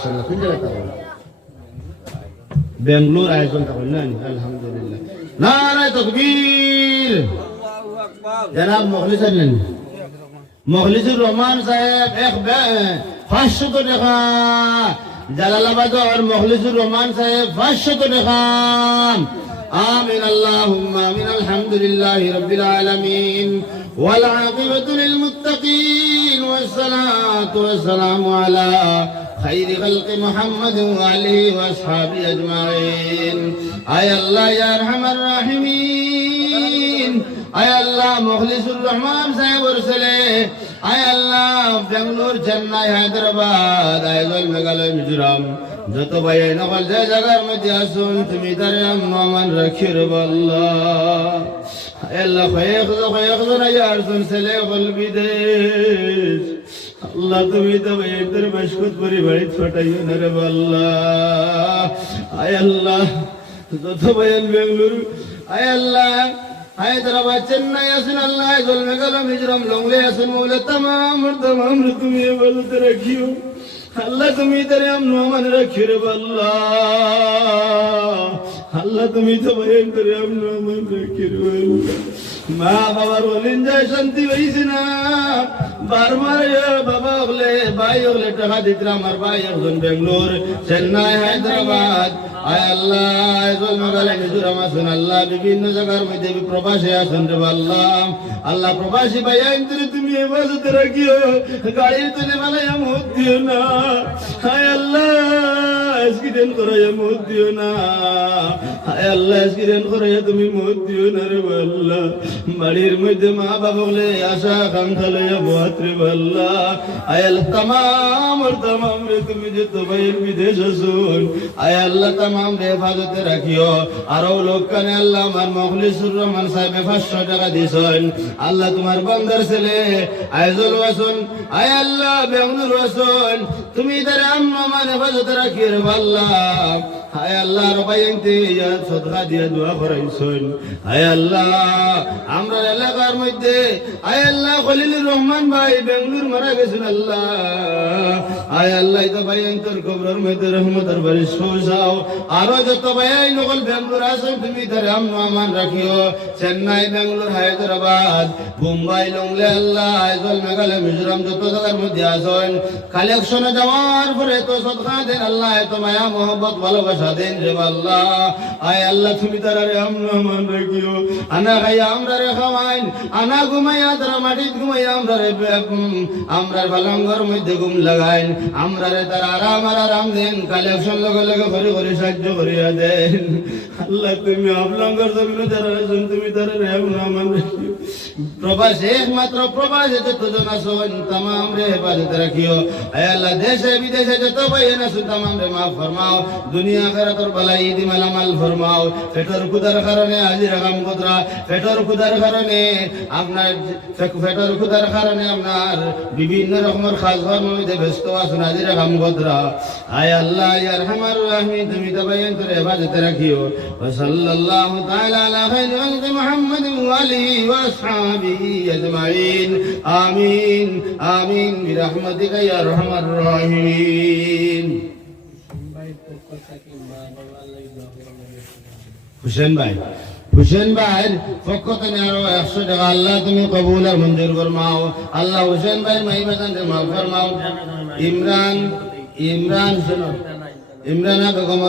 মাশাআল্লাহ কোন জায়গা থাকো বেঙ্গলোর আয়োজন থাকো না আলহামদুলিল্লাহ নারায়ে তাকবীর জনাব মুখলিসুর রহমান সাহেব 500 টাকা জালালাবাদের মুখলিসুর রহমান সাহেব 500 টাকা آمين اللهم آمين الحمد لله رب العالمين والعاقبة للمتقين والصلاة والسلام على خير خلق محمد وآله وأصحابه أجمعين أي الله يا أرحم الراحمين أي الله مخلص الرحمن صاحب ورسله أي الله বেঙ্গলোর চেন্নাই হায়দ্রাবাদ আইজল মেঘালয় মিজোরাম যত ভাই নকল যে জায়গার মধ্যে আসুন তুমি তারে আমান রাখি রে আল্লাহ আল্লাহ কয়েকজন আসুন ছেলে বল বিদেশ আল্লাহ তুমি তো ভাইদের মশকুত পরিবারে ছোটাইও না রে আল্লাহ আয় আল্লাহ যত ভাই বেঙ্গলুরু আয় আল্লাহ হায়দ্রাবাদ চেন্নাই আসুন আল্লাহ আইজল মেঘালয় মিজোরাম লংলে আসুন মৌলা তামাম তুমি বলতে রাখিও আল্লাহ তুমি তারে আমান রাখি রে আল্লাহ আল্লাহ তুমি তো ভাইয়ের তারে আমান রাখি রে মা বাবার বলেন যায় শান্তি হইছে না বারবার বাবা হলে ভাই হলে টাকা দিতে আমার ভাই একজন বেঙ্গলোর চেন্নাই হায়দ্রাবাদ আয় আল্লাহ আইজল মেঘালয় মিজোরাম আসুন আল্লাহ বিভিন্ন জায়গার মধ্যে প্রবাসী আসুন রে আল্লাহ আল্লাহ প্রবাসী ভাই আইনতে তুমি হেফাজতে রাখিও গাড়ির তুলে বানাইয়া মত দিও না হায় আল্লাহ অ্যাক্সিডেন্ট করাইয়া মত দিও না হায় আল্লাহ অ্যাক্সিডেন্ট করাইয়া তুমি মত দিও না রে আল্লাহ বাড়ির মধ্যে মা বাবা বলে আশা আকাঙ্ক্ষা লইয়া বহাত রে আল্লাহ আয় আল্লাহ তামাম রে তুমি যে তো ভাইয়ের বিদেশ আসুন আয় আল্লাহ তামাম রে হেফাজতে রাখিও আরো লোক কানে আল্লাহ আমার মুখলিসুর রহমান সাহেব 500 টাকা দিয়েছেন আল্লাহ তোমার বান্দার ছেলে আইজল আসুন আয় আল্লাহ বেঙ্গলুরু আসুন তুমি তারে আমান হেফাজতে রাখিও রে আল্লাহ হায় আল্লাহ রবাইতে ইয়া সদকা দিয়া দোয়া করাইছেন হায় আল্লাহ আমরা এলাকার মধ্যে হায় আল্লাহ খলিলুর রহমান ভাই বেঙ্গলুরু মারা গেছেন আল্লাহ হায় আল্লাহ তো ভাই তোর কবরের মধ্যে রহমতের বারিশ পৌঁছাও আরো যত ভাই নকল বেঙ্গলুরু আছেন তুমি তারে আমান রাখিও চেন্নাই বেঙ্গলুরু হায়দ্রাবাদ মুম্বাই লংলে আল্লাহ আইজল মেঘালয় মিজোরাম যত জায়গার মধ্যে আছেন কালেকশনে যাওয়ার পরে তো সদকা দেন আল্লাহ এত মায়া মোহব্বত ভালোবাসা দেন রে আল্লাহ আয় আল্লাহ তুমি তারে আমান রাখিও আনা খাইয়া আমরা রে খাওয়াইন আনা ঘুমাইয়া তারা মাটিত ঘুমাইয়া আমরা পালঙ্গর মধ্যে ঘুম লাগাইন আমরা রে তারা আরাম দেন কালেকশন লগে লগে করে সাহায্য করিয়া দেন আল্লাহ তুমি আবলঙ্গর জমিনে যারা আছেন তুমি তারা রে আমান রাখিও প্রবাসে একমাত্র প্রবাসে যত জন আছেন তামাম রে হেফাজতে রাখিও আয় আল্লাহ দেশে বিদেশে যত ভাই আছেন তামাম রে মাফ ফরমাও দুনিয়া আখিরাতের বালাই দি মালামাল ফরমাও পেটর কুদার কারণে হাজিরা কাম কতরা পেটর কুদার কারণে আপনার পেটর কুদার কারণে আপনার বিভিন্ন রকমের খাজগার মধ্যে ব্যস্ত আছেন হাজিরা কাম কতরা আয় আল্লাহ ইয়া আরহামার রাহিমিন তুমি তো ভাই তোর হেফাজতে রাখিও ওয়া সাল্লাল্লাহু তাআলা আলা খাইরি খালকি মুহাম্মাদিন ওয়া আলিহি ওয়া আসহাবিহি আজমাইন আমিন আমিন বিরহমাতিকা ইয়া আরহামার রাহিমিন হুসেন ভাইয়ের পক্ষ থেকে আরো 100 টাকা আল্লাহ তুমি কবুল আর মঞ্জুর ফরমাও আল্লাহ হুসেন ভাইয়ের মাইবাদান মাফ ফরমাও ইমরান বেগম